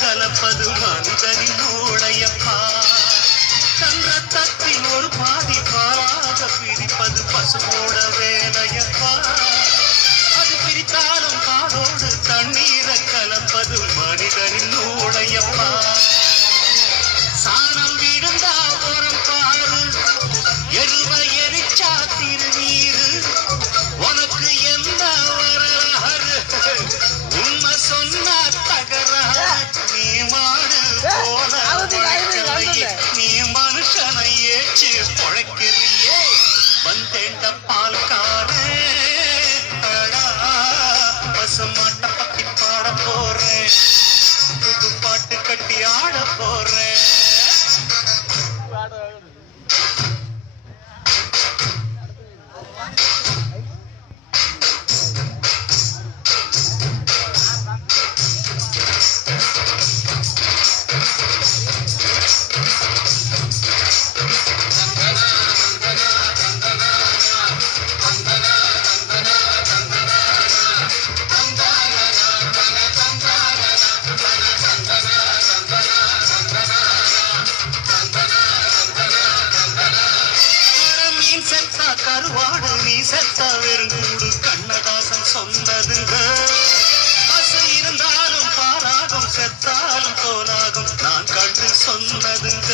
கலப்பது மனிதனின் மூளையப்பா. தன் ரத்தத்தின் ஒரு பாதி பாலாக பிரிப்பது பசுவோட வேலையப்பா. அது பிரித்தாலும் பாலோடு தண்ணீரை கலப்பது மனிதனின் மூளையப்பா. சாணம் விழுந்தா உரம் பாரு, எருவ எரிச்சா திருநீரு. உனக்கு என்ன வரலாறு? உண்மை சொன்னா தகராறு. நீ மாடு போல உழைக்கிறியே, நீ மனுஷனை ஏச்சு பொழைக்கிறியே. வந்தேண்ட பால்காரே, பசுமாட்ட பத்தி பாட போறேன், புது பாட்டு கட்டி ஆட போறேன். கருவாடு நீ செத்த வெறுங்கூடு கண்ணதாசன் சொன்னதுங்க. பசு இருந்தாலும் பாலாகும், செத்தாலும் தோலாகும், நான் கண்டு சொன்னதுங்க.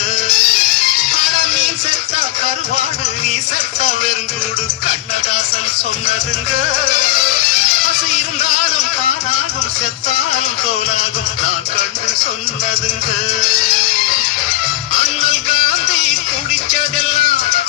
மீன் செத்த கருவாடு நீ செத்த வெறுங்கூடு கண்ணதாசன் சொன்னதுங்க. பசு இருந்தாலும் பாலாகும், செத்தாலும் தோலாகும், நான் கண்டு சொன்னதுங்க.